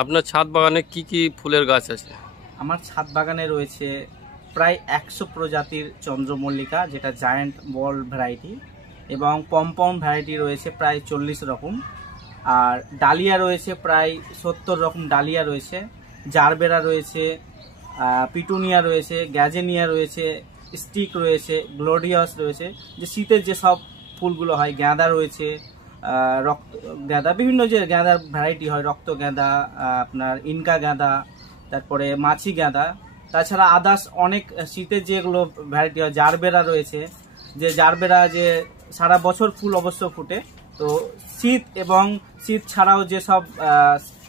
আপনার ছাদ বাগানে কি কি ফুলের গাছ আছে? আমার ছাদ বাগানে রয়েছে প্রায় 100 প্রজাতির চন্দ্রমল্লিকা, যেটা জায়ান্ট বল ভ্যারাইটি, এবং পমপম ভ্যারাইটি রয়েছে প্রায় 40 রকম। আর ডালিয়া রয়েছে প্রায় 70 রকম ডালিয়া রয়েছে, জারবেরা রয়েছে, পিটুনিয়া রয়েছে, গ্যাজেনিয়া রয়েছে, স্টিক রয়েছে, গ্লোডিয়াস রয়েছে, যে শীতের যে সব ফুলগুলো হয়, গাঁদা রয়েছে, রক্ত গাঁদা, বিভিন্ন যে গাঁদার ভ্যারাইটি হয়, রক্ত গাঁদা, আপনার ইনকা গাঁদা, তারপরে মাছি গাঁদা, তাছাড়া আদার্স অনেক শীতের যেগুলো ভ্যারাইটি হয়, জারবেরা রয়েছে, যে জারবেরা যে সারা বছর ফুল অবশ্য ফুটে। তো শীত এবং শীত ছাড়াও যে সব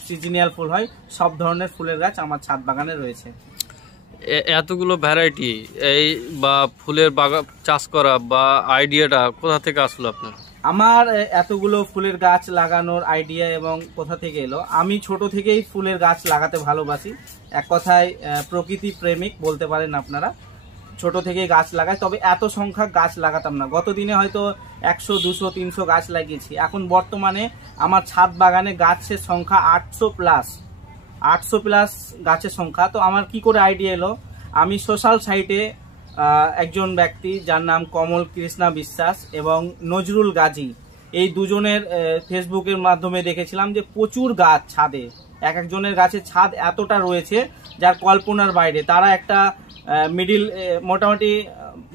সিজনিয়াল ফুল হয়, সব ধরনের ফুলের গাছ আমার ছাদ বাগানে রয়েছে। এতগুলো ভ্যারাইটি এই বা ফুলের বাগান চাষ করা বা আইডিয়াটা কোথা থেকে আসলো আপনার? আমার এতগুলো ফুলের গাছ লাগানোর আইডিয়া এবং কোথা থেকে এলো, আমি ছোট থেকেই ফুলের গাছ লাগাতে ভালোবাসি। এক কথায় প্রকৃতি প্রেমিক বলতে পারেন আপনারা। ছোট থেকেই গাছ লাগাই, তবে এত সংখ্যক গাছ লাগাতাম না। গত দিনে হয়তো 100, 200, 300 গাছ লাগিয়েছি। এখন বর্তমানে আমার ছাদ বাগানে গাছের সংখ্যা 800 প্লাস গাছের সংখ্যা। তো আমার কি করে আইডিয়া এলো, আমি সোশ্যাল সাইটে একজন ব্যক্তি যার নাম কমল কৃষ্ণা বিশ্বাস এবং নজরুল গাজী, এই দুজনের ফেসবুকের মাধ্যমে দেখেছিলাম যে প্রচুর গাছ ছাদে, একজনের গাছের ছাদ এতটা রয়েছে যার কল্পনার বাইরে। তারা একটা মিডিল, মোটামুটি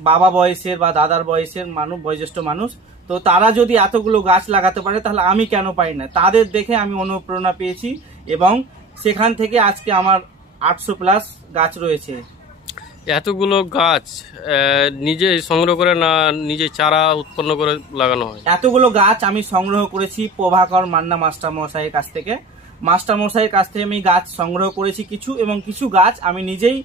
বাবা বয়সের বা দাদার বয়সের মানুষ, বয়োজ্যেষ্ঠ মানুষ। তো তারা যদি এতগুলো গাছ লাগাতে পারে, তাহলে আমি কেন পারি না? তাদের দেখে আমি অনুপ্রেরণা পেয়েছি এবং সেখান থেকে আজকে আমার 800 প্লাস গাছ রয়েছে। এতগুলো গাছ নিজে সংগ্রহ করে না নিজে চারা উৎপন্ন করে লাগানো হয়? এতগুলো গাছ আমি সংগ্রহ করেছি প্রভাকর মান্না মাস্টার মশাইয়ের কাছ থেকে। মাস্টার মশাইয়ের কাছ থেকে আমি গাছ সংগ্রহ করেছি কিছু, এবং কিছু গাছ আমি নিজেই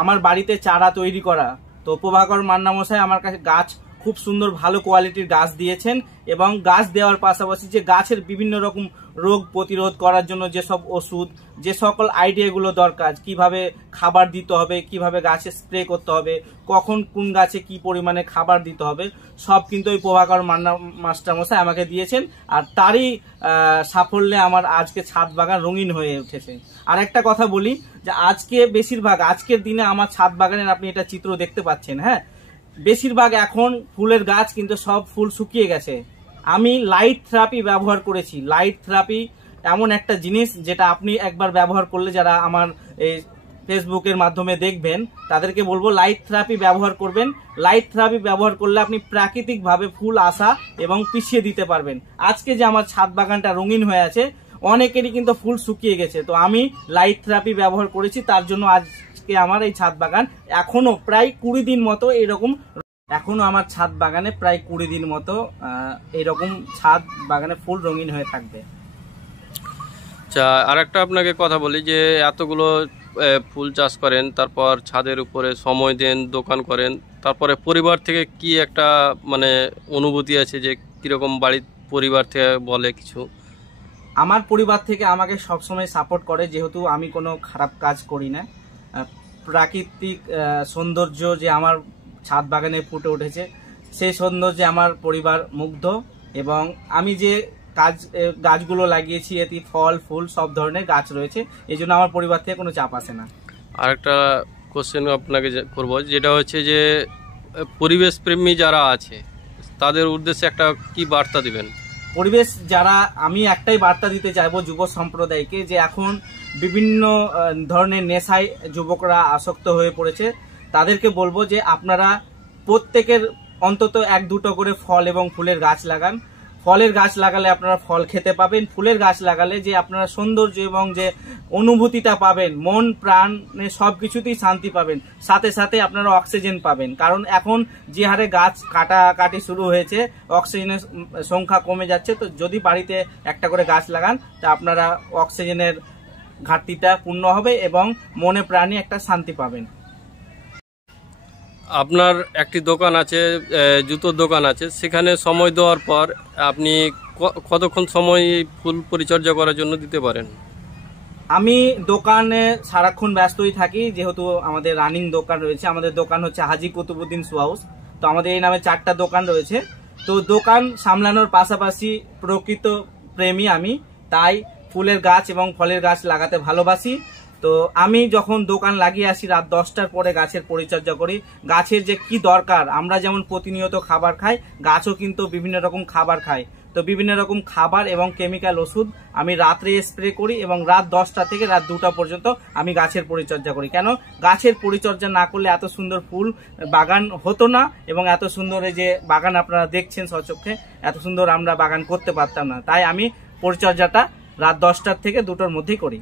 আমার বাড়িতে চারা তৈরি করা। তো প্রভাকর মান্না মশাই আমার কাছে গাছ খুব সুন্দর ভালো কোয়ালিটির গাছ দিয়েছেন, এবং গাছ দেওয়ার পাশাপাশি যে গাছের বিভিন্ন রকম রোগ প্রতিরোধ করার জন্য যেসব ওষুধ, যে সকল আইডিয়াগুলো দরকার, কিভাবে খাবার দিতে হবে, কিভাবে গাছে স্প্রে করতে হবে, কখন কোন গাছে কি পরিমাণে খাবার দিতে হবে, সব কিন্তু ওই প্রভাকর মান্না মাস্টার মশাই আমাকে দিয়েছেন। আর তারই সাফল্যে আমার আজকে ছাদ বাগান রঙিন হয়ে উঠেছে। আর একটা কথা বলি, যে আজকে বেশিরভাগ আজকের দিনে আমার ছাদ বাগানের আপনি এটা চিত্র দেখতে পাচ্ছেন, হ্যাঁ, বেশিরভাগ এখন ফুলের গাছ কিন্তু সব ফুল শুকিয়ে গেছে। আমি লাইট থেরাপি ব্যবহার করেছি। লাইট থেরাপি এমন একটা জিনিস যেটা আপনি একবার ব্যবহার করলে, যারা আমার এই ফেসবুকের মাধ্যমে দেখবেন তাদেরকে বলবো লাইট থেরাপি ব্যবহার করবেন। লাইট থেরাপি ব্যবহার করলে আপনি প্রাকৃতিকভাবে ফুল আসা এবং পিছিয়ে দিতে পারবেন। আজকে যে আমার ছাদ বাগানটা রঙিন হয়ে আছে, অনেকেরই কিন্তু ফুল শুকিয়ে গেছে। তো আমি লাইট থেরাপি ব্যবহার করেছি, তার জন্য আজকে আমার এই ছাদ বাগান এখনো প্রায় 20 দিন মতো এরকম, এখনো আমার ছাদ বাগানে প্রায় 20 দিন মতো এরকম ছাদ বাগানে ফুল রঙিন হয়ে থাকবে। আচ্ছা, আর একটা আপনাকে কথা বলি, যে এতগুলো ফুল চাষ করেন, তারপর ছাদের উপরে সময় দেন, দোকান করেন, তারপরে পরিবার থেকে কি একটা মানে অনুভূতি আছে, যে কিরকম বাড়ির পরিবার থেকে বলে কিছু? আমার পরিবার থেকে আমাকে সবসময় সাপোর্ট করে, যেহেতু আমি কোনো খারাপ কাজ করি না। প্রাকৃতিক সৌন্দর্য যে আমার ছাদ বাগানে ফুটে উঠেছে, সেই সৌন্দর্যে আমার পরিবার মুগ্ধ। এবং আমি যে গাছগুলো লাগিয়েছি, এতে ফল ফুল সব ধরনের গাছ রয়েছে, এই জন্য আমার পরিবার থেকে কোনো চাপ আসে না। আর একটা কোশ্চেন আপনাকে করবো, যেটা হচ্ছে যে পরিবেশ প্রেমী যারা আছে তাদের উদ্দেশ্যে একটা কি বার্তা দিবেন? পরিবেশ যারা, আমি একটাই বার্তা দিতে চাইবো যুব সম্প্রদায়কে, যে এখন বিভিন্ন ধরনের নেশায় যুবকরা আসক্ত হয়ে পড়েছে। তাদেরকে বলবো যে আপনারা প্রত্যেকের অন্তত 1-2টো করে ফল এবং ফুলের গাছ লাগান। ফলের গাছ লাগালে আপনারা ফল খেতে পাবেন, ফুলের গাছ লাগালে যে আপনারা সৌন্দর্য এবং যে অনুভূতিটা পাবেন, মন প্রাণে সবকিছুতেই শান্তি পাবেন, সাথে সাথে আপনারা অক্সিজেন পাবেন। কারণ এখন যে হারে গাছ কাটাকাটি শুরু হয়েছে, অক্সিজেনের সংখ্যা কমে যাচ্ছে। তো যদি বাড়িতে একটা করে গাছ লাগান, তা আপনারা অক্সিজেনের ঘাটতিটা পূর্ণ হবে এবং মনে প্রাণে একটা শান্তি পাবেন। আপনার একটি দোকান আছে, জুতোর দোকান আছে, সেখানে সময় দেওয়ার পর আপনি কতক্ষণ সময় ফুল পরিচর্যা করার জন্য দিতে পারেন? আমি দোকানে সারাক্ষণ ব্যস্তই থাকি, যেহেতু আমাদের রানিং দোকান রয়েছে। আমাদের দোকান হচ্ছে হাজি কুতুবুদ্দিন শু হাউস। তো আমাদের এই নামে 4টা দোকান রয়েছে। তো দোকান সামলানোর পাশাপাশি প্রকৃত প্রেমী আমি, তাই ফুলের গাছ এবং ফলের গাছ লাগাতে ভালোবাসি। তো আমি যখন দোকান লাগিয়ে আসি রাত 10টার পরে গাছের পরিচর্যা করি। গাছের যে কি দরকার, আমরা যেমন প্রতিনিয়ত খাবার খাই, গাছও কিন্তু বিভিন্ন রকম খাবার খায়। তো বিভিন্ন রকম খাবার এবং কেমিক্যাল ওষুধ আমি রাত্রে স্প্রে করি এবং রাত 10টা থেকে রাত 2টা পর্যন্ত আমি গাছের পরিচর্যা করি। কেন, গাছের পরিচর্যা না করলে এত সুন্দর ফুল বাগান হতো না এবং এত সুন্দর এই যে বাগান আপনারা দেখছেন সচক্ষে, এত সুন্দর আমরা বাগান করতে পারতাম না। তাই আমি পরিচর্যাটা রাত 10টার থেকে 2টোর মধ্যেই করি।